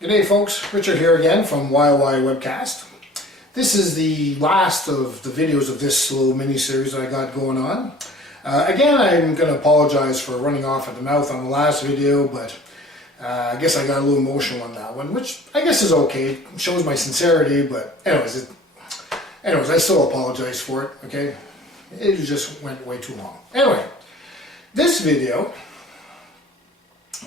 G'day folks, Richard here again from WYOY Webcast. This is the last of the videos of this little mini-series that I got going on. Again, I'm going to apologize for running off at the mouth on the last video, but I guess I got a little emotional on that one, which I guess is okay. It shows my sincerity, but anyways, I still apologize for it, okay? It just went way too long. Anyway, this video,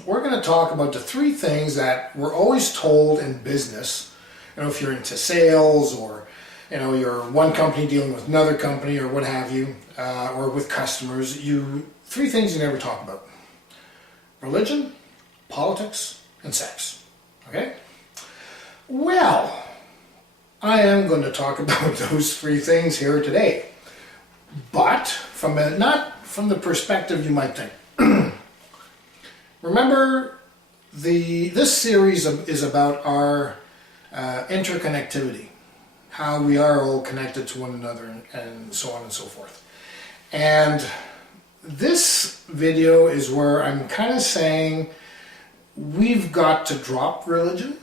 we're going to talk about the three things that we're always told in business. You know, if you're into sales, or you know, you're one company dealing with another company, or what have you, or with customers, three things you never talk about: religion, politics, and sex. Okay? Well, I am going to talk about those three things here today, but not from the perspective you might think. Remember, this series is about our interconnectivity, how we are all connected to one another, and so on and so forth. And this video is where I'm kind of saying we've got to drop religion,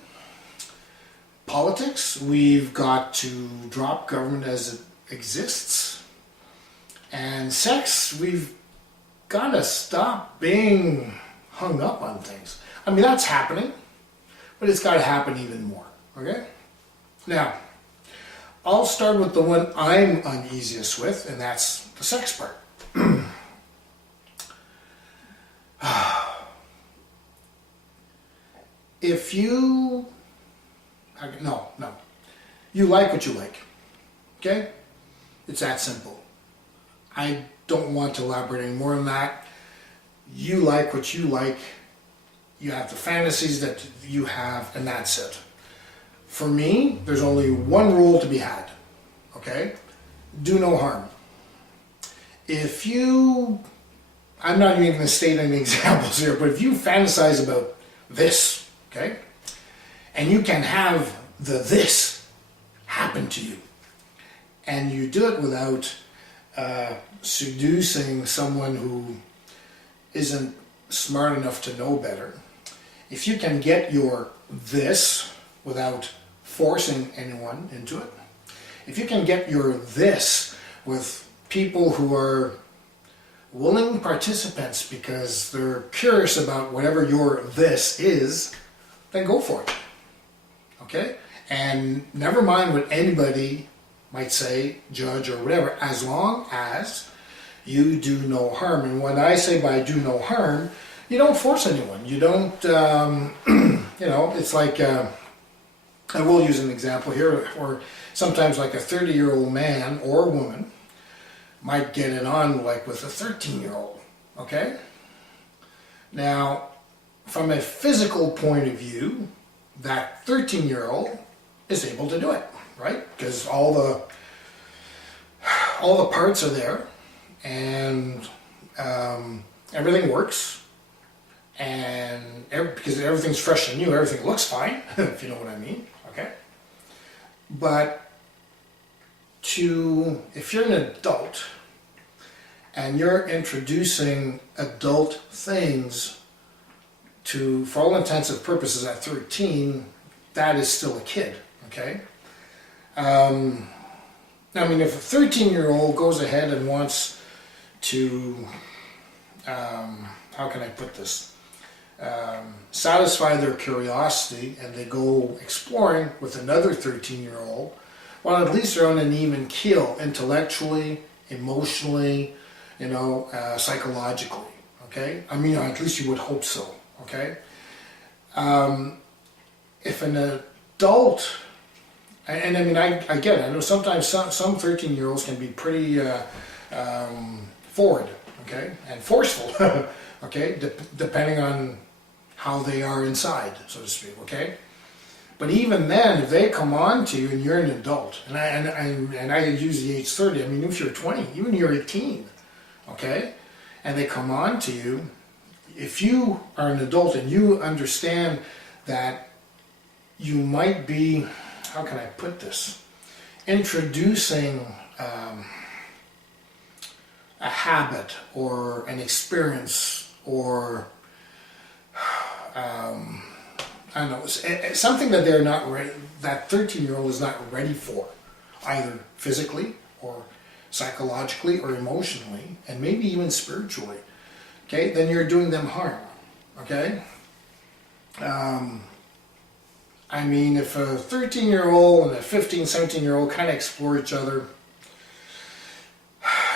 politics, we've got to drop government as it exists, and sex, we've got to stop being hung up on things. I mean, that's happening, but it's got to happen even more, okay? Now, I'll start with the one I'm uneasiest with, and that's the sex part. If you, you like what you like, okay? It's that simple. I don't want to elaborate any more on that. You like what you like, you have the fantasies that you have, and that's it. For me, there's only one rule to be had, okay? Do no harm. If you, I'm not even going to state any examples here, but if you fantasize about this, okay, and you can have this happen to you, and you do it without seducing someone who isn't smart enough to know better, if you can get your this without forcing anyone into it, if you can get your this with people who are willing participants because they're curious about whatever your this is, then go for it, okay? And never mind what anybody might say, judge, or whatever, as long as you do no harm. And when I say by do no harm, you don't force anyone. You don't, you know, it's like, I will use an example here, where sometimes like a 30-year-old man or woman might get it on like with a 13-year-old, okay? Now, from a physical point of view, that 13-year-old is able to do it, right? Because all the parts are there, and everything works, and because everything's fresh and new, everything looks fine, if you know what I mean, okay? But if you're an adult and you're introducing adult things to, for all intents and purposes, at 13, that is still a kid, okay? I mean, if a 13-year-old goes ahead and wants to, how can I put this, satisfy their curiosity, and they go exploring with another 13-year-old, well, at least they're on an even keel, intellectually, emotionally, you know, psychologically, okay? I mean, at least you would hope so, okay? If an adult, and I mean, I get it, I know sometimes some 13-year-olds can be pretty forward, okay, and forceful, okay, depending on how they are inside, so to speak, okay? But even then, if they come on to you and you're an adult, and I use the age 30, I mean, if you're 20, even you're 18, okay, and they come on to you, if you are an adult and you understand that you might be, how can I put this, introducing a habit or an experience or I I don't know, it's something that they're not ready, that 13-year-old is not ready for, either physically or psychologically or emotionally, and maybe even spiritually, okay, then you're doing them harm, okay? I mean, if a 13-year-old and a 15, 17-year-old kind of explore each other,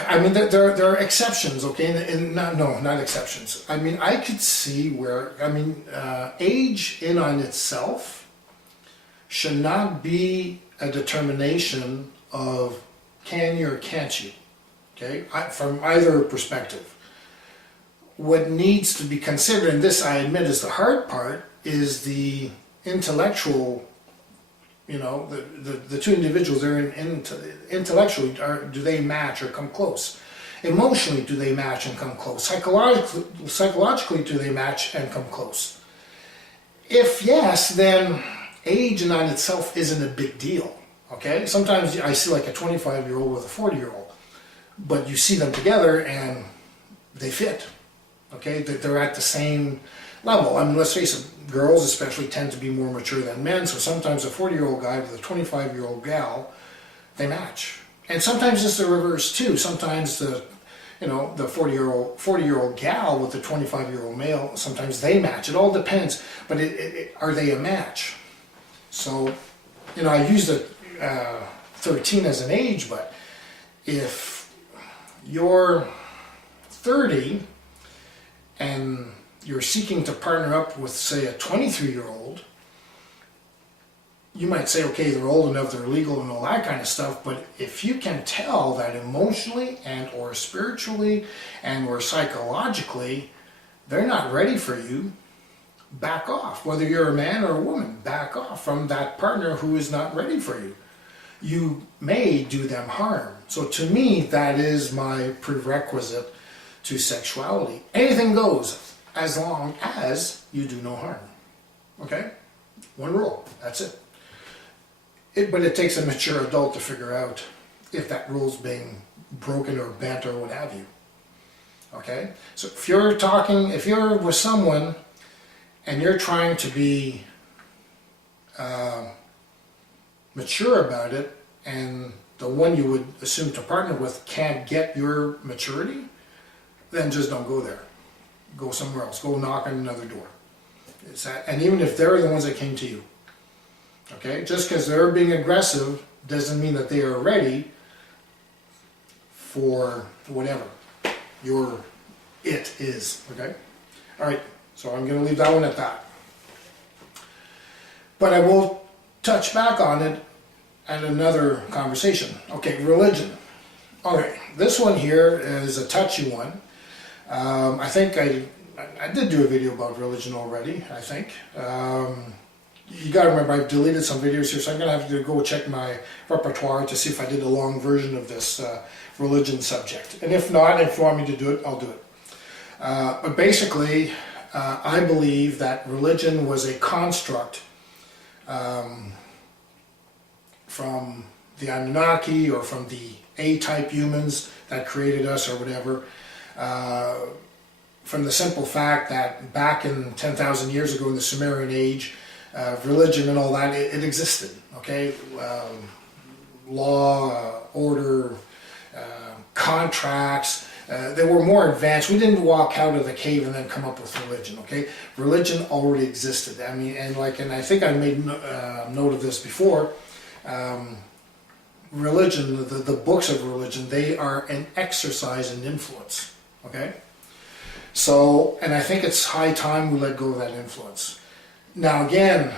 I mean, there are exceptions, okay, and not exceptions. I mean, I could see where, I mean, age in on itself should not be a determination of can you or can't you, okay, from either perspective. What needs to be considered, and this I admit is the hard part, is the intellectual, you know, the two individuals, they're intellectually, do they match or come close? Emotionally, do they match and come close? Psychologically, do they match and come close? If yes, then age in on itself isn't a big deal, okay? Sometimes I see like a 25-year-old with a 40-year-old, but you see them together and they fit, okay? They're at the same level. I mean, let's face it, girls especially tend to be more mature than men, so sometimes a 40-year-old guy with a 25-year-old gal, they match. And sometimes it's the reverse too. Sometimes the 40-year-old gal with the 25-year-old male, sometimes they match. It all depends, but are they a match? So, you know, I use the 13 as an age, but if you're 30 and you're seeking to partner up with, say, a 23-year-old, you might say, okay, they're old enough, they're legal and all that kind of stuff, but if you can tell that emotionally and or spiritually and or psychologically they're not ready for you, back off. Whether you're a man or a woman, back off from that partner who is not ready for you. You may do them harm. So to me, that is my prerequisite to sexuality. Anything goes, as long as you do no harm. Okay? One rule. That's it. But it takes a mature adult to figure out if that rule's being broken or bent or what have you. Okay? So if you're with someone and you're trying to be mature about it, and the one you would assume to partner with can't get your maturity, then just don't go there. Go somewhere else. Go knock on another door. And even if they're the ones that came to you, okay, just because they're being aggressive doesn't mean that they are ready for whatever your it is. Okay, all right. So I'm going to leave that one at that. But I will touch back on it at another conversation. Okay, religion. Okay, this one here is a touchy one. I think I did do a video about religion already, I think. You gotta remember, I've deleted some videos here, so I'm gonna have to go check my repertoire to see if I did a long version of this religion subject. And if not, if you want me to do it, I'll do it. But basically, I believe that religion was a construct from the Anunnaki or from the A-type humans that created us or whatever, from the simple fact that back in 10,000 years ago in the Sumerian age, religion and all that, it existed, okay? Law, order, contracts, they were more advanced. We didn't walk out of the cave and then come up with religion, okay? Religion already existed. I mean, and I think I made note of this before, religion, the books of religion, they are an exercise in influence, okay? So, and I think it's high time we let go of that influence. Now again,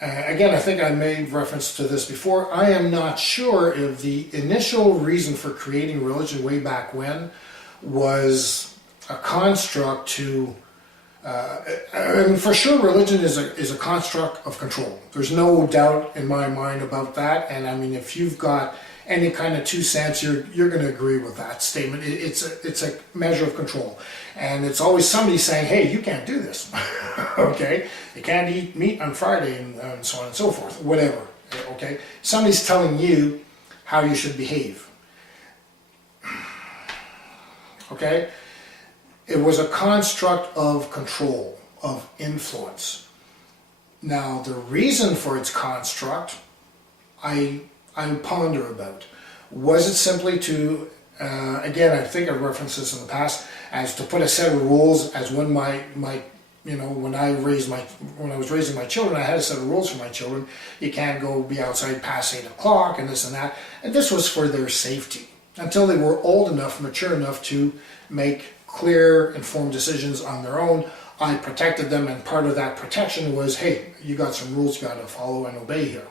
I think I made reference to this before, I am not sure if the initial reason for creating religion way back when was a construct to, I mean, for sure religion is a construct of control. There's no doubt in my mind about that, and I mean, if you've got any kind of 2 cents, you're going to agree with that statement. It's a measure of control, and it's always somebody saying, "Hey, you can't do this." Okay, you can't eat meat on Friday, and so on and so forth. Whatever. Okay, somebody's telling you how you should behave. Okay, it was a construct of control, of influence. Now, the reason for its construct, I ponder about. Was it simply to, again, I think I've referenced this in the past, as to put a set of rules as when when I was raising my children, I had a set of rules for my children. You can't go be outside past 8 o'clock and this and that. And this was for their safety. Until they were old enough, mature enough to make clear, informed decisions on their own, I protected them, and part of that protection was, hey, you got some rules you got to follow and obey here.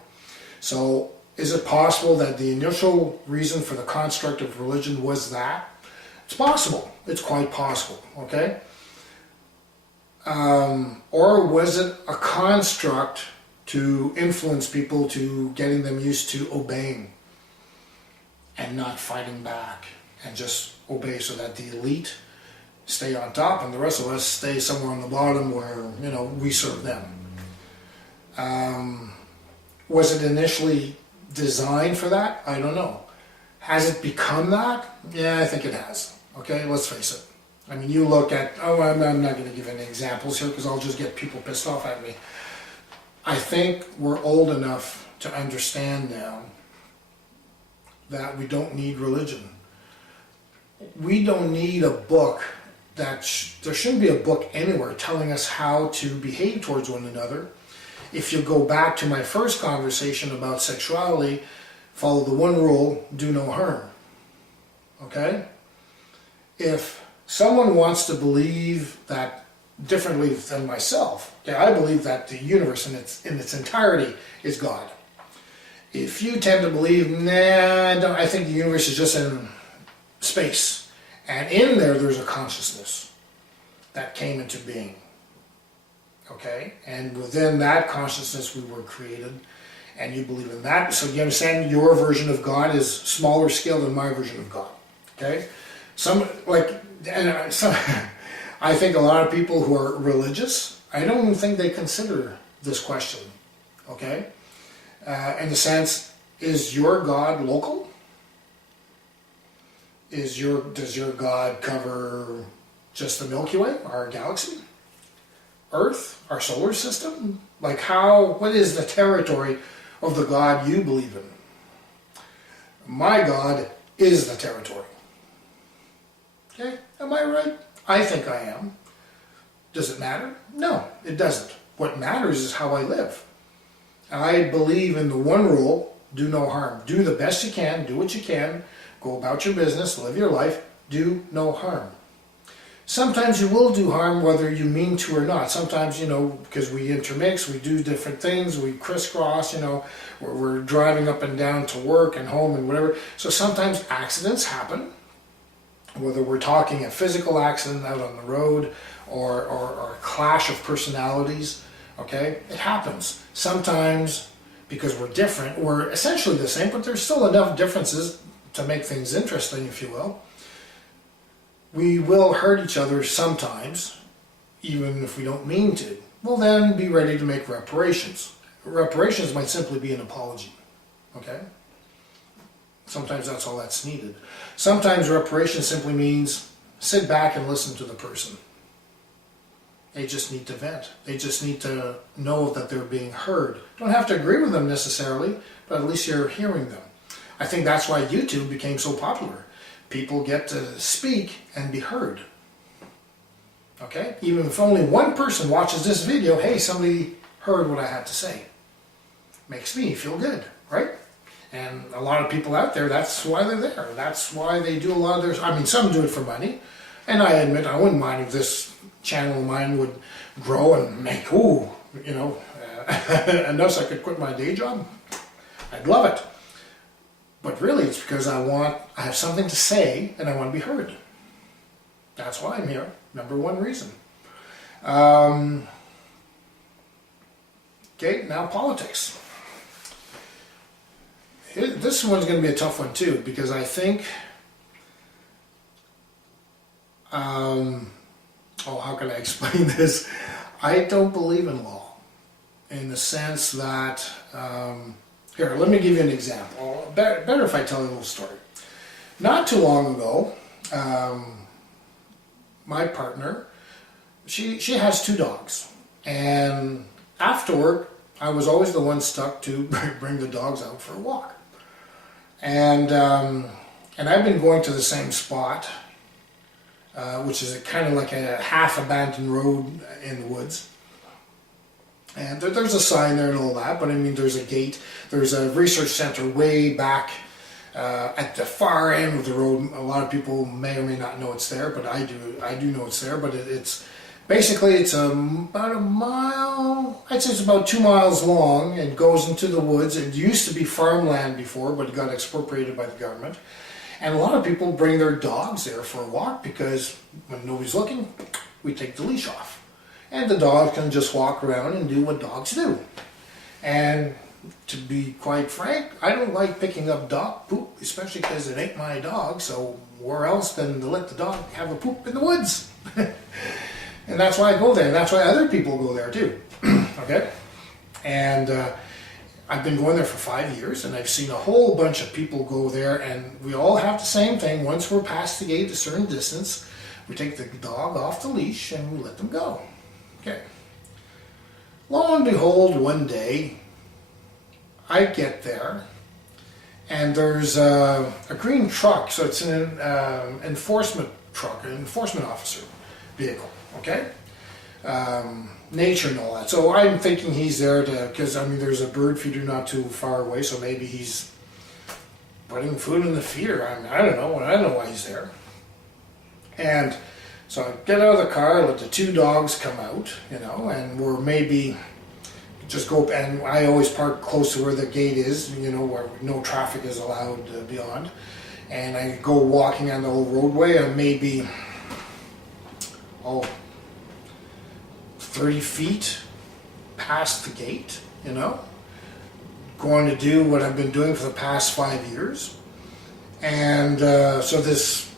So is it possible that the initial reason for the construct of religion was that? It's possible. It's quite possible, okay? Or was it a construct to influence people, to getting them used to obeying and not fighting back, and just obey so that the elite stay on top and the rest of us stay somewhere on the bottom where, we serve them? Was it initially designed for that? I don't know. Has it become that? Yeah, I think it has. Okay, let's face it. I mean, you look at, I'm not going to give any examples here because I'll just get people pissed off at me. I think we're old enough to understand now that we don't need religion. We don't need a book there shouldn't be a book anywhere telling us how to behave towards one another. If you go back to my first conversation about sexuality, follow the one rule, do no harm. Okay? If someone wants to believe that differently than myself, okay, I believe that the universe in its entirety is God. If you tend to believe, I think the universe is just in space, and in there's a consciousness that came into being. Okay? And within that consciousness we were created, and you believe in that. So you understand your version of God is smaller scale than my version of God. Okay? I think a lot of people who are religious, I don't even think they consider this question. Okay? In the sense, is your God local? Does your God cover just the Milky Way, our galaxy? Earth, our solar system? What is the territory of the God you believe in? My God is the territory. Okay, am I right? I think I am. Does it matter? No, it doesn't. What matters is how I live. I believe in the one rule, do no harm. Do the best you can, do what you can, go about your business, live your life, do no harm. Sometimes you will do harm whether you mean to or not. Sometimes, because we intermix, we do different things, we crisscross, we're driving up and down to work and home and whatever. So sometimes accidents happen, whether we're talking a physical accident out on the road or a clash of personalities, okay? It happens. Sometimes, because we're different, we're essentially the same, but there's still enough differences to make things interesting, if you will. We will hurt each other sometimes, even if we don't mean to. We'll then be ready to make reparations. Reparations might simply be an apology, okay? Sometimes that's all that's needed. Sometimes reparations simply means sit back and listen to the person. They just need to vent. They just need to know that they're being heard. Don't have to agree with them necessarily, but at least you're hearing them. I think that's why YouTube became so popular. People get to speak and be heard. Okay? Even if only one person watches this video, hey, somebody heard what I had to say. Makes me feel good, right? And a lot of people out there, that's why they're there. That's why they do a lot of their... some do it for money. And I admit, I wouldn't mind if this channel of mine would grow and make, enough so I could quit my day job. I'd love it. But really, it's because I have something to say and I want to be heard. That's why I'm here. Number one reason. Okay, now politics. This one's going to be a tough one too, because I think, how can I explain this? I don't believe in law, in the sense that, here, let me give you an example. Better if I tell you a little story. Not too long ago, my partner, she has 2 dogs, and after work, I was always the one stuck to bring the dogs out for a walk. And I've been going to the same spot, which is kind of like a half-abandoned road in the woods. And there's a sign there and all that, but I mean, there's a gate. There's a research center way back at the far end of the road. A lot of people may or may not know it's there, but I do know it's there. But it's basically about a mile. I'd say it's about 2 miles long. It goes into the woods. It used to be farmland before, but it got expropriated by the government. And a lot of people bring their dogs there for a walk because when nobody's looking, we take the leash off. And the dog can just walk around and do what dogs do. And to be quite frank, I don't like picking up dog poop, especially because it ain't my dog, so where else than to let the dog have a poop in the woods? And that's why I go there, and that's why other people go there too. Okay? And I've been going there for 5 years, and I've seen a whole bunch of people go there, and we all have the same thing. Once we're past the gate a certain distance, we take the dog off the leash and we let them go. Okay. Lo and behold, one day, I get there, and there's a green truck, so it's an enforcement truck, an enforcement officer vehicle, okay? Nature and all that. So I'm thinking he's there because I mean there's a bird feeder not too far away, so maybe he's putting food in the feeder. I mean, I don't know why he's there. And so I get out of the car, let the 2 dogs come out, you know, and we're maybe just go, and I always park close to where the gate is, you know, where no traffic is allowed beyond. And I go walking on the old roadway, and maybe, 30 feet past the gate, you know, going to do what I've been doing for the past 5 years. And so this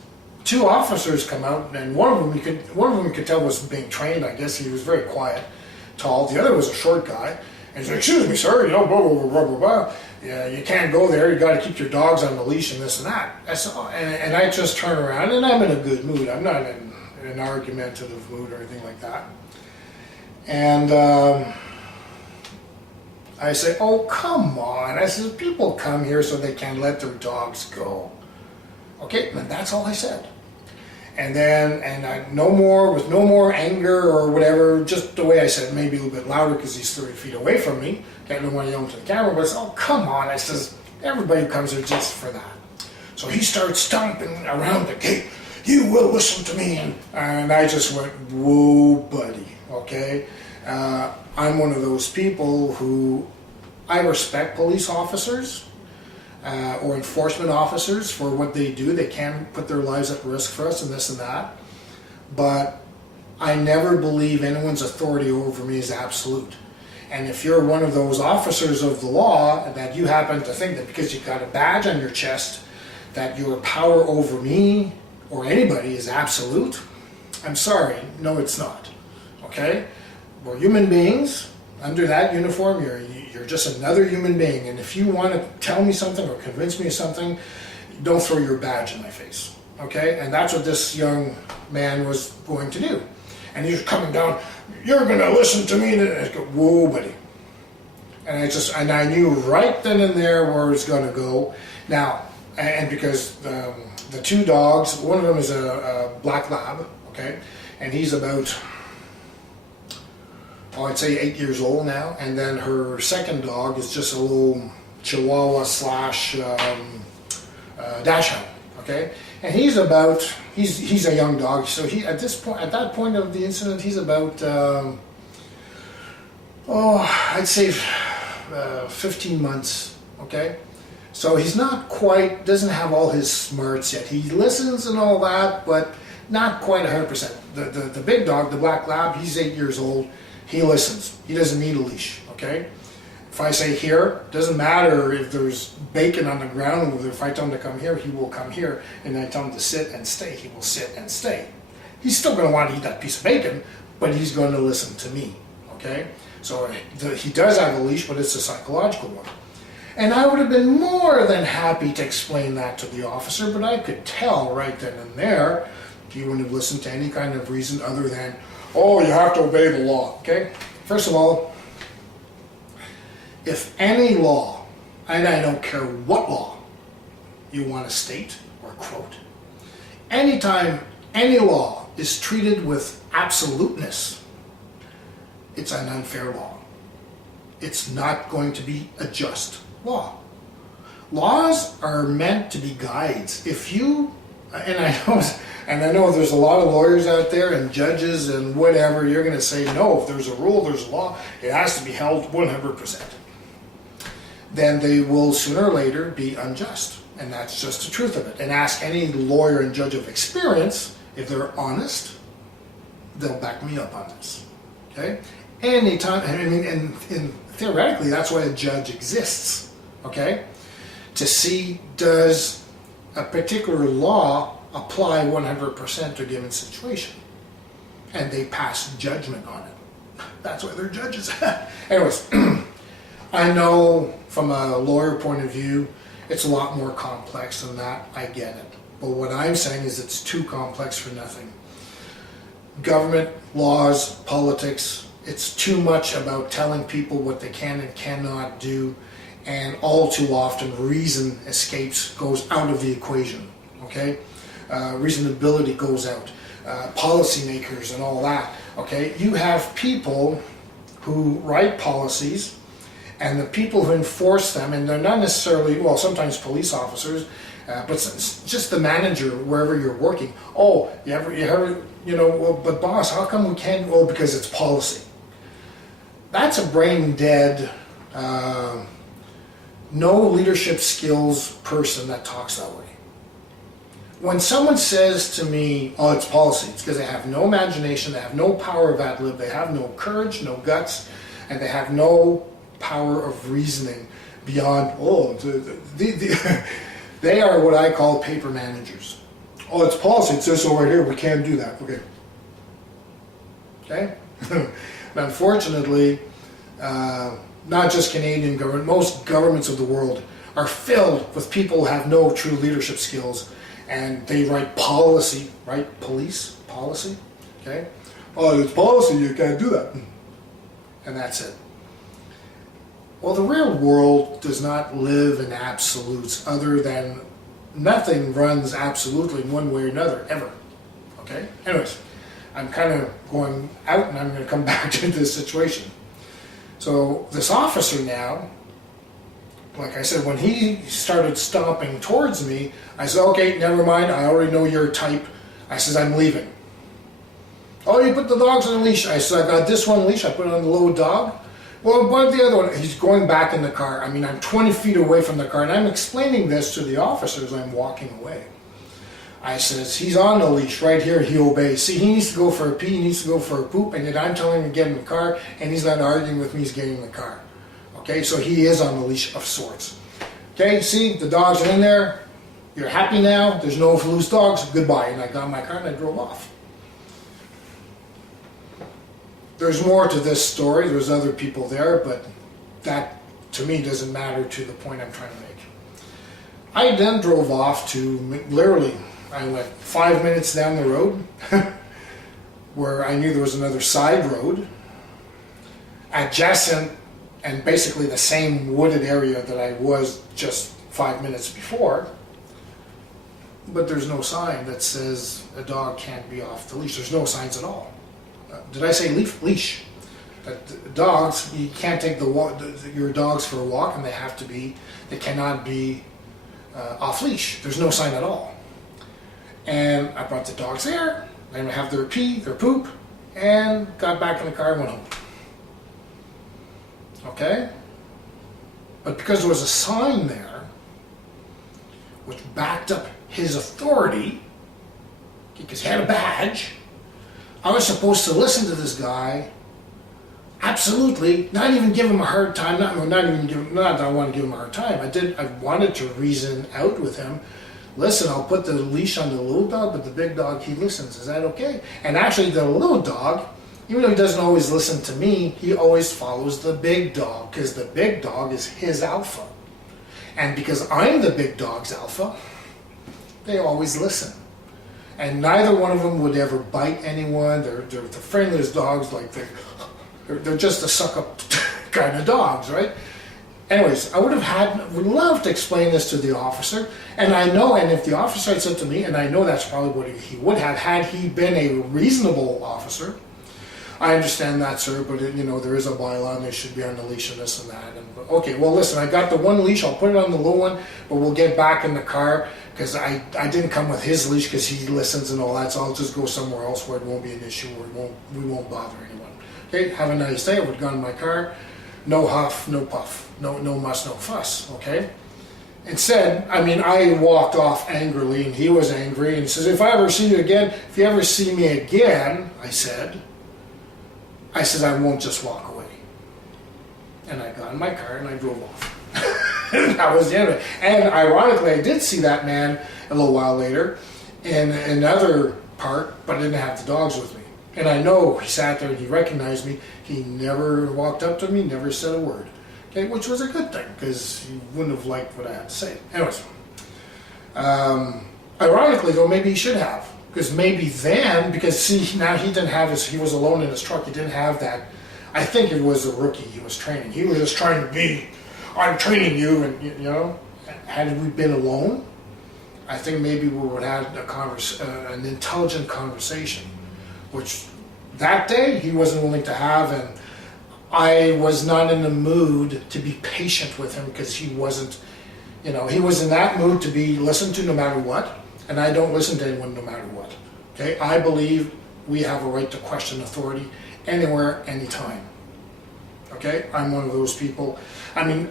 2 officers come out, and one of them you could tell was being trained. I guess he was very quiet, tall. The other was a short guy, and he's like, "Excuse me, sir, you know, blah blah blah blah blah. Yeah, you can't go there. You got to keep your dogs on the leash and this and that." And I just turn around, and I'm in a good mood. I'm not in an argumentative mood or anything like that. And I say, "Oh, come on!" I said, "People come here so they can let their dogs go." Okay, and that's all I said. And then, with no more anger or whatever, just the way I said, maybe a little bit louder because he's 30 feet away from me. Can't want to yell into the camera, but I said, "Oh, come on." I says, "Everybody comes here just for that." So he starts stomping around the gate. "You will listen to me." And I just went, "Whoa, buddy, okay?" I'm one of those people who, I respect police officers. Or enforcement officers for what they do. They can put their lives at risk for us and this and that. But I never believe anyone's authority over me is absolute. And if you're one of those officers of the law that you happen to think that because you've got a badge on your chest that your power over me or anybody is absolute, I'm sorry, no it's not. Okay? We're human beings. Under that uniform, you're just another human being, and if you want to tell me something or convince me of something, don't throw your badge in my face, okay? And that's what this young man was going to do. And he's coming down, "You're going to listen to me," and I go, "Whoa, buddy." And I knew right then and there where it's going to go. Now, and because the 2 dogs, one of them is a black lab, okay? And he's about, I'd say 8 years old now, and then her second dog is just a little Chihuahua / Dachshund, okay? And he's a young dog, so at that point of the incident, he's about, I'd say 15 months, okay? So he's not quite, doesn't have all his smarts yet. He listens and all that, but not quite 100%. The big dog, the black lab, he's 8 years old. He listens. He doesn't need a leash, okay? If I say here, doesn't matter if there's bacon on the ground, if I tell him to come here, he will come here, and I tell him to sit and stay, he will sit and stay. He's still going to want to eat that piece of bacon, but he's going to listen to me, okay? So he does have a leash, but it's a psychological one. And I would have been more than happy to explain that to the officer, but I could tell right then and there, he wouldn't have listened to any kind of reason other than, "Oh, you have to obey the law," okay? First of all, if any law, and I don't care what law you want to state or quote, anytime any law is treated with absoluteness, it's an unfair law. It's not going to be a just law. Laws are meant to be guides. If you, and I know there's a lot of lawyers out there and judges and whatever, you're going to say, no, if there's a rule, there's a law, it has to be held 100%. Then they will sooner or later be unjust. And that's just the truth of it. And ask any lawyer and judge of experience, if they're honest, they'll back me up on this. Okay? Anytime, and theoretically, that's why a judge exists. Okay? To see, does a particular law apply 100% to a given situation? And they pass judgment on it. That's why they're judges. Anyways, I know from a lawyer point of view, it's a lot more complex than that. I get it. But what I'm saying is it's too complex for nothing. Government, laws, politics, it's too much about telling people what they can and cannot do, and all too often reason goes out of the equation, okay? Reasonability goes out, policymakers and all that, okay? You have people who write policies, and the people who enforce them, and they're not necessarily, well, sometimes police officers, but just the manager wherever you're working. Oh, you ever, well, but boss, how come we can't? Oh, because it's policy. That's a brain dead, no leadership skills person that talks that way. When someone says to me, oh, it's policy, it's because they have no imagination, they have no power of ad lib, they have no courage, no guts, and they have no power of reasoning beyond, they are what I call paper managers. Oh, it's policy, it says so right here, we can't do that. Okay? But unfortunately, not just Canadian government, most governments of the world are filled with people who have no true leadership skills, and they write policy, right? Police, policy, okay? Oh, it's policy, you can't do that. And that's it. Well, the real world does not live in absolutes, other than nothing runs absolutely one way or another, ever. Okay? Anyways, I'm kind of going out and I'm going to come back to this situation. So this officer now, like I said, when he started stomping towards me, I said, okay, never mind, I already know your type. I says, I'm leaving. Oh, you put the dogs on a leash. I said, I got this one leash, I put it on the low dog. Well, what the other one? He's going back in the car. I mean, I'm 20 feet away from the car, and I'm explaining this to the officer as I'm walking away. I says, he's on the leash right here, he obeys. See, he needs to go for a pee, he needs to go for a poop, and yet I'm telling him to get in the car, and he's not arguing with me, he's getting in the car. Okay, so he is on the leash of sorts. Okay, see, the dogs are in there, you're happy now, there's no loose dogs, goodbye. And I got in my car and I drove off. There's more to this story, there's other people there, but that, to me, doesn't matter to the point I'm trying to make. I then drove off to, literally, I went 5 minutes down the road, where I knew there was another side road, adjacent, and basically the same wooded area that I was just 5 minutes before, but there's no sign that says a dog can't be off the leash. There's no signs at all. Did I say leash? That dogs, you can't take your dogs for a walk, and they cannot be off leash. There's no sign at all. And I brought the dogs there, let them have their pee, their poop, and got back in the car and went home. Okay? But because there was a sign there, which backed up his authority, because he had a badge, I was supposed to listen to this guy, absolutely, not even give him a hard time, not that I want to give him a hard time, I wanted to reason out with him. Listen, I'll put the leash on the little dog, but the big dog, he listens. Is that okay? And actually, the little dog, even though he doesn't always listen to me, he always follows the big dog, because the big dog is his alpha. And because I'm the big dog's alpha, they always listen. And neither one of them would ever bite anyone. They're the friendliest dogs, like they're just the suck-up kind of dogs, right? Anyways, would love to explain this to the officer, and I know, and if the officer had said to me, and I know that's probably what he would have, had he been a reasonable officer, I understand that, sir, but there is a bylaw and they should be on the leash and this and that. And, okay, well listen, I got the one leash, I'll put it on the low one, but we'll get back in the car, because I didn't come with his leash because he listens and all that, so I'll just go somewhere else where it won't be an issue, or we won't bother anyone. Okay, have a nice day. I would have gone in my car, no huff, no puff, no muss, no fuss, okay? Instead, I walked off angrily, and he was angry, and he says, if you ever see me again, I said, I won't just walk away. And I got in my car and I drove off. That was the end of it. And ironically, I did see that man a little while later in another park, but I didn't have the dogs with me. And I know he sat there and he recognized me. He never walked up to me, never said a word. Okay, which was a good thing, because he wouldn't have liked what I had to say. Anyways, ironically though, maybe he should have. Because maybe then, now he was alone in his truck, he didn't have that. I think it was a rookie he was training. He was just trying to be, I'm training you, and had we been alone, I think maybe we would have had an intelligent conversation, which that day he wasn't willing to have, and I was not in the mood to be patient with him, because he wasn't, he was in that mood to be listened to no matter what. And I don't listen to anyone no matter what. Okay, I believe we have a right to question authority anywhere, anytime. Okay, I'm one of those people. If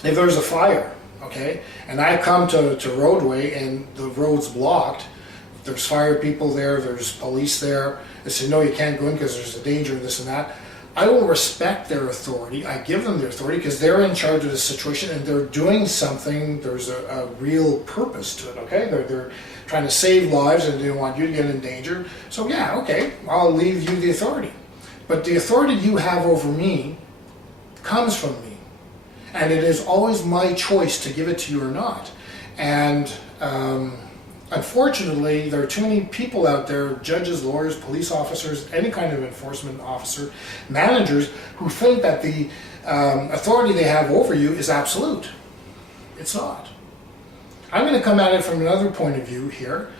there's a fire, okay, and I come to roadway and the road's blocked, there's fire people there, there's police there, they say, no, you can't go in because there's a danger, this and that. I will respect their authority. I give them their authority because they're in charge of the situation and they're doing something. There's a real purpose to it, okay? They're trying to save lives and they don't want you to get in danger. So yeah, okay, I'll leave you the authority. But the authority you have over me comes from me. And it is always my choice to give it to you or not. And unfortunately, there are too many people out there, judges, lawyers, police officers, any kind of enforcement officer, managers, who think that the authority they have over you is absolute. It's not. I'm going to come at it from another point of view here.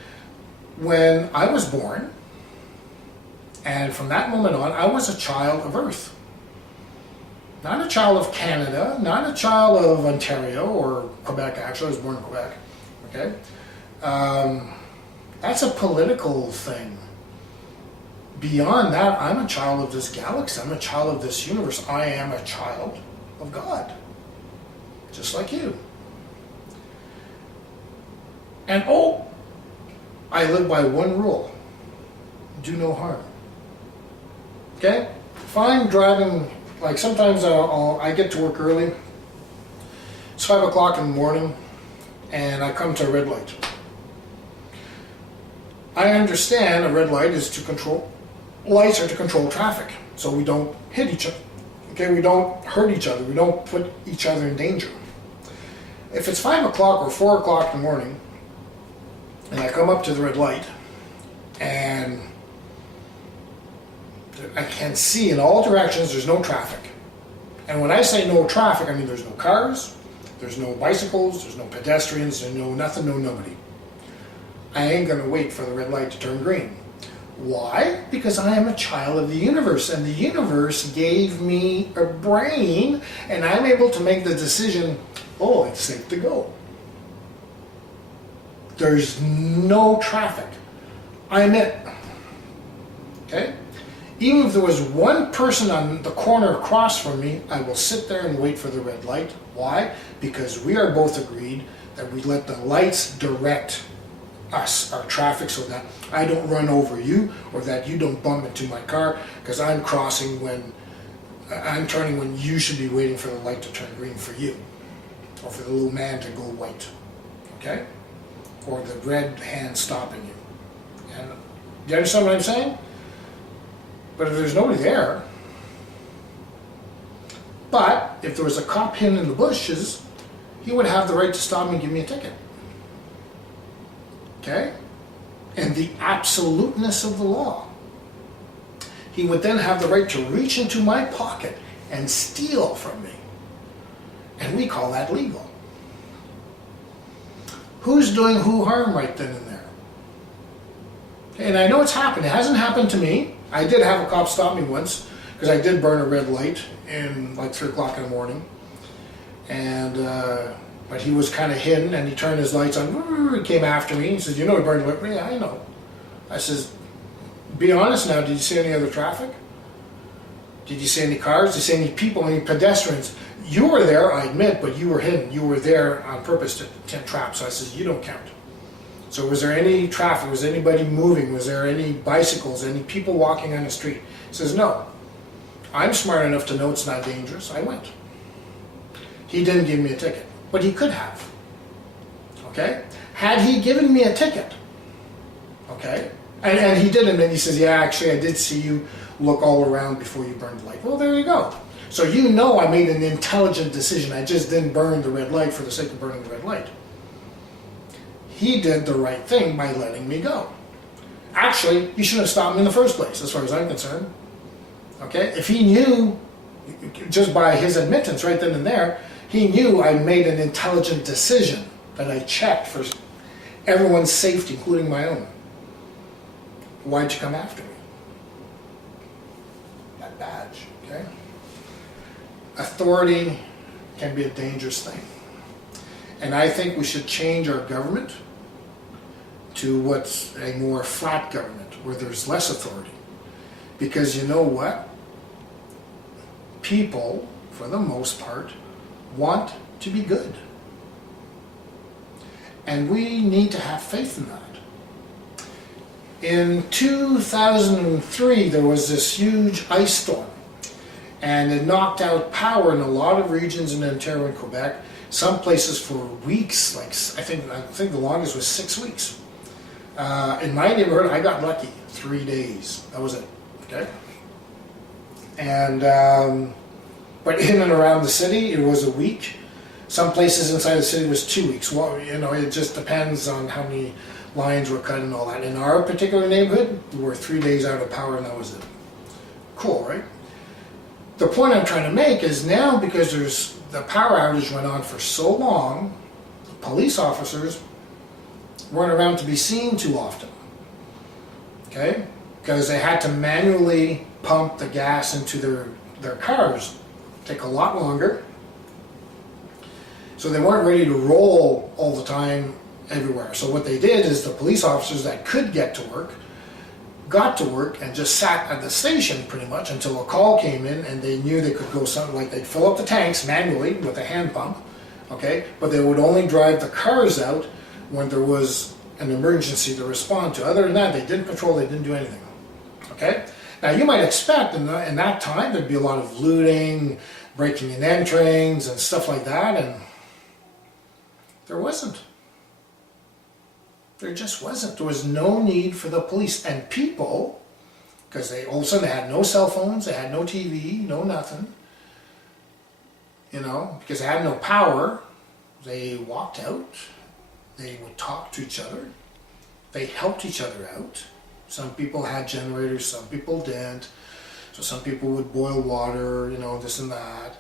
When I was born, and from that moment on, I was a child of Earth. Not a child of Canada, not a child of Ontario or Quebec, actually. I was born in Quebec. Okay? That's a political thing. Beyond that, I'm a child of this galaxy. I'm a child of this universe. I am a child of God. Just like you. And I live by one rule. Do no harm. Okay? If I'm driving, like sometimes I get to work early. It's 5 o'clock in the morning and I come to a red light. I understand a red light is to control, lights are to control traffic, so we don't hit each other. Okay, we don't hurt each other, we don't put each other in danger. If it's 5 o'clock or 4 o'clock in the morning, and I come up to the red light, and I can see in all directions there's no traffic. And when I say no traffic, I mean there's no cars, there's no bicycles, there's no pedestrians, there's no nothing, no nobody. I ain't going to wait for the red light to turn green. Why? Because I am a child of the universe, and the universe gave me a brain, and I'm able to make the decision, oh, it's safe to go. There's no traffic. I'm it. Okay? Even if there was one person on the corner across from me, I will sit there and wait for the red light. Why? Because we are both agreed that we let the lights direct us, our traffic, so that I don't run over you or that you don't bump into my car because I'm crossing when I'm turning when you should be waiting for the light to turn green for you, or for the little man to go white, okay? Or the red hand stopping you. And do you understand what I'm saying? But if there's nobody there, but if there was a cop hidden in the bushes, he would have the right to stop me and give me a ticket. Okay? And the absoluteness of the law. He would then have the right to reach into my pocket and steal from me. And we call that legal. Who's doing who harm right then and there? And I know it's happened. It hasn't happened to me. I did have a cop stop me once because I did burn a red light in like 3 o'clock in the morning. And, but he was kind of hidden and he turned his lights on. He came after me. He says, you know he burned a light? Yeah, I know. I says, be honest now, did you see any other traffic? Did you see any cars? Did you see any people, any pedestrians? You were there, I admit, but you were hidden. You were there on purpose to trap. So I says, you don't count. So was there any traffic? Was anybody moving? Was there any bicycles? Any people walking on the street? He says, no. I'm smart enough to know it's not dangerous. I went. He didn't give me a ticket, but he could have. Okay? Had he given me a ticket, okay? And he didn't, and he says, yeah, actually, I did see you look all around before you burned the light. Well, there you go. So you know I made an intelligent decision. I just didn't burn the red light for the sake of burning the red light. He did the right thing by letting me go. Actually, he shouldn't have stopped me in the first place, as far as I'm concerned. Okay? If he knew, just by his admittance right then and there, he knew I made an intelligent decision, that I checked for everyone's safety, including my own. Why'd you come after me? That badge, okay? Authority can be a dangerous thing. And I think we should change our government to what's a more flat government, where there's less authority. Because you know what? People, for the most part, want to be good. And we need to have faith in that. In 2003, there was this huge ice storm, and it knocked out power in a lot of regions in Ontario and Quebec, some places for weeks, like I think the longest was 6 weeks. In my neighborhood, I got lucky, 3 days. That was it, okay? And, but in and around the city, it was a week. Some places inside the city was 2 weeks. Well, you know, it just depends on how many lines were cut and all that. In our particular neighborhood, we were 3 days out of power and that was it. Cool, right? The point I'm trying to make is now, because the power outage went on for so long, police officers weren't around to be seen too often. Okay? Because they had to manually pump the gas into their cars. Take a lot longer. So they weren't ready to roll all the time everywhere. So what they did is the police officers that could get to work got to work and just sat at the station pretty much until a call came in and they knew they could go something like they'd fill up the tanks manually with a hand pump, okay, but they would only drive the cars out when there was an emergency to respond to. Other than that, they didn't patrol, they didn't do anything, okay? Now you might expect in that time there'd be a lot of looting, breaking and enterings and stuff like that, and there wasn't. There just wasn't. There was no need for the police. And people, because they all of a sudden they had no cell phones, they had no TV, no nothing, you know, because they had no power, they walked out, they would talk to each other, they helped each other out. Some people had generators, some people didn't. So some people would boil water, you know, this and that,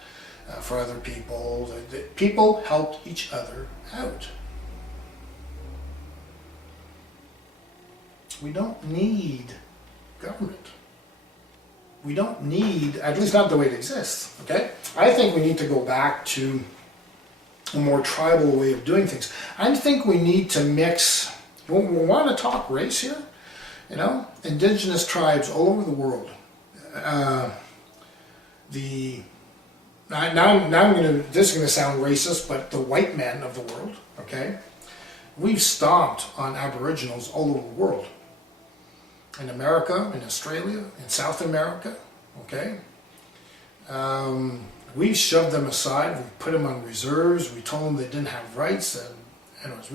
for other people. People helped each other out. We don't need government. We don't need, at least not the way it exists, okay? I think we need to go back to a more tribal way of doing things. I think we need to mix, we want to talk race here, you know? Indigenous tribes all over the world. Now this is going to sound racist, but the white men of the world, okay? We've stomped on Aboriginals all over the world. In America, in Australia, in South America, okay? We shoved them aside, we put them on reserves, we told them they didn't have rights, and anyways,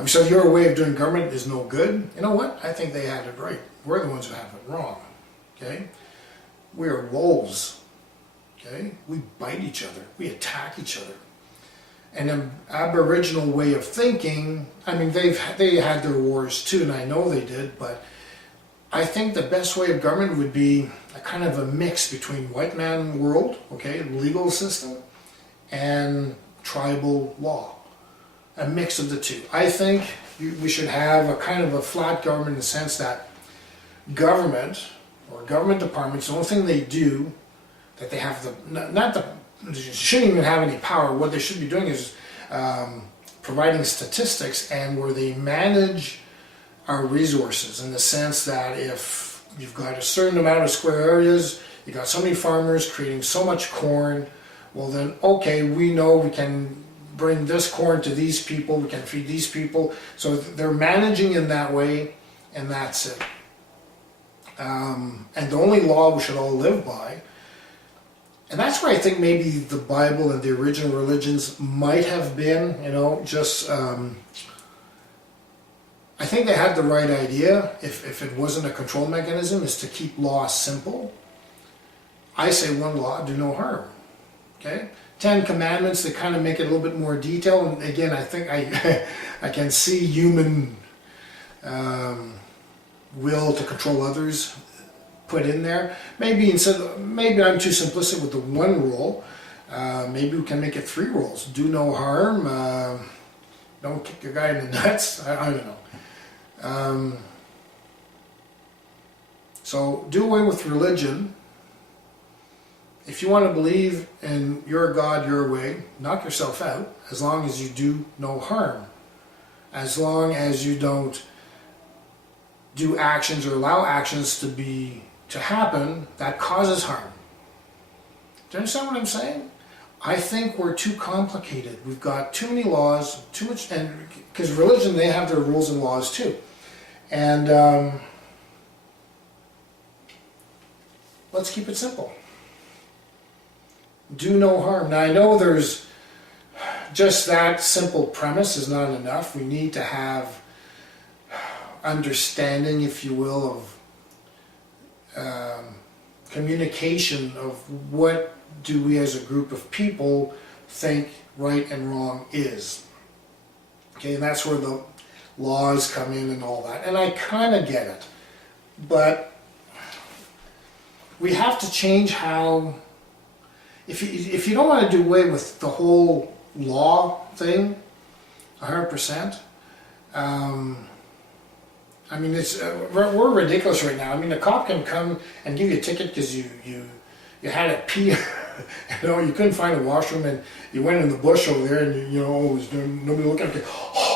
we said your way of doing government is no good. You know what? I think they had it right. We're the ones who have it wrong, okay? We are wolves, okay? We bite each other, we attack each other. And an Aboriginal way of thinking, I mean, they had their wars too, and I know they did, but I think the best way of government would be a kind of a mix between white man world, okay, legal system, and tribal law. A mix of the two. I think we should have a kind of a flat government in the sense that government or government departments, the only thing they do, that they have they shouldn't even have any power. What they should be doing is providing statistics and where they manage our resources in the sense that if you've got a certain amount of square areas, you got so many farmers creating so much corn, well then, okay, we know we can bring this corn to these people, we can feed these people. So they're managing in that way, and that's it. And the only law we should all live by, and that's where I think maybe the Bible and the original religions might have been, just, I think they had the right idea, if it wasn't a control mechanism, is to keep law simple. I say one law, do no harm. Okay? 10 Commandments, they kind of make it a little bit more detailed, and again, I think I can see human will to control others put in there. Maybe I'm too simplistic with the one rule. Maybe we can make it 3 rules. Do no harm. Don't kick your guy in the nuts. I don't know. So do away with religion. If you want to believe in your God, your way, knock yourself out, as long as you do no harm. As long as you don't do actions or allow actions to happen that causes harm. Do you understand what I'm saying? I think we're too complicated. We've got too many laws, too much, and because religion, they have their rules and laws too. And let's keep it simple. Do no harm. Now I know there's just that simple premise is not enough. We need to have understanding, if you will, of communication of what do we as a group of people think right and wrong is. Okay, and that's where the laws come in and all that. And I kind of get it. But we have to change how, if you don't want to do away with the whole law thing, 100%, I mean, we're ridiculous right now. I mean, a cop can come and give you a ticket because you had a pee, you couldn't find a washroom and you went in the bush over there and there's nobody looking at you,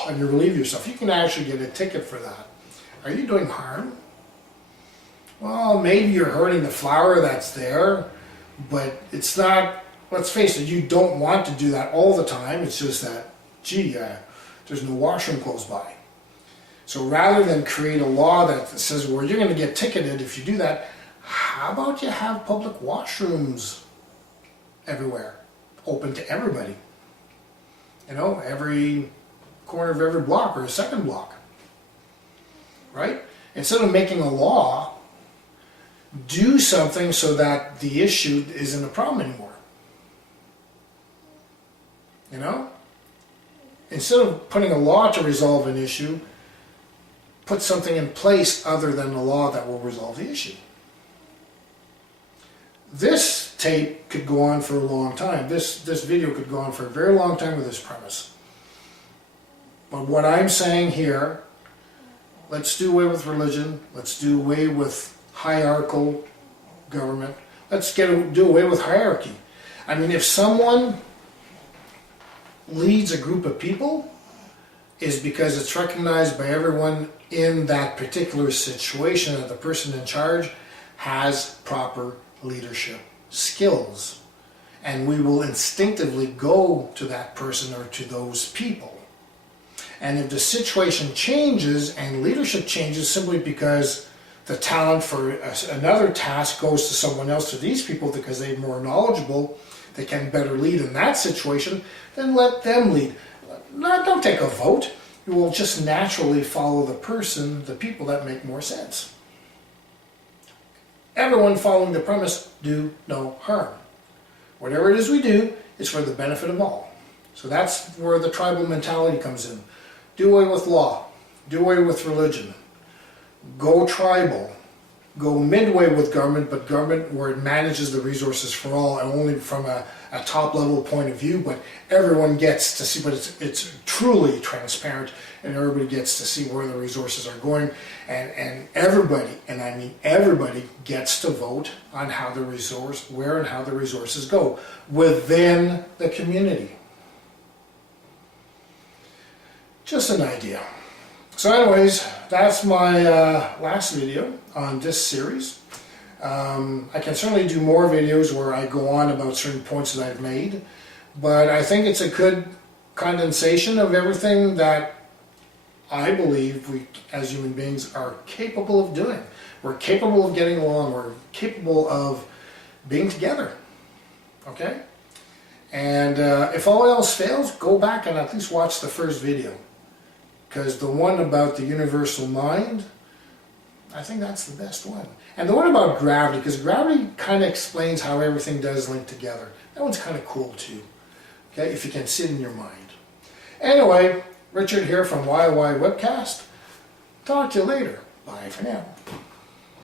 and you relieve yourself. You can actually get a ticket for that. Are you doing harm? Well, maybe you're hurting the flower that's there, but it's not, let's face it, you don't want to do that all the time. It's just that, there's no washroom close by. So rather than create a law that says, well, you're going to get ticketed if you do that, how about you have public washrooms everywhere, open to everybody? Every corner of every block or a second block, right? Instead of making a law, do something so that the issue isn't a problem anymore. Instead of putting a law to resolve an issue, put something in place other than the law that will resolve the issue. This tape could go on for a long time. This video could go on for a very long time with this premise. But what I'm saying here, let's do away with religion. Let's do away with hierarchical government. Let's do away with hierarchy. I mean, if someone leads a group of people, is because it's recognized by everyone in that particular situation that the person in charge has proper leadership skills. And we will instinctively go to that person or to those people. And if the situation changes and leadership changes simply because the talent for another task goes to someone else, to these people, because they're more knowledgeable, they can better lead in that situation, then let them lead. Don't take a vote. You will just naturally follow the people that make more sense. Everyone following the premise, do no harm. Whatever it is we do, is for the benefit of all. So that's where the tribal mentality comes in. Do away with law. Do away with religion. Go tribal. go midway with government, but government where it manages the resources for all, and only from a top level point of view, but everyone gets to see, but it's truly transparent, and everybody gets to see where the resources are going, and everybody, and I mean everybody, gets to vote on how the resource, where and how the resources go within the community. Just an idea. So anyways, that's my last video on this series. I can certainly do more videos where I go on about certain points that I've made, but I think it's a good condensation of everything that I believe we as human beings are capable of doing. We're capable of getting along, we're capable of being together, okay? And if all else fails, go back and at least watch the first video. Because the one about the universal mind, I think that's the best one. And the one about gravity, because gravity kind of explains how everything does link together. That one's kind of cool too, okay, if you can see it in your mind. Anyway, Richard here from WYOY Webcast. Talk to you later. Bye for now.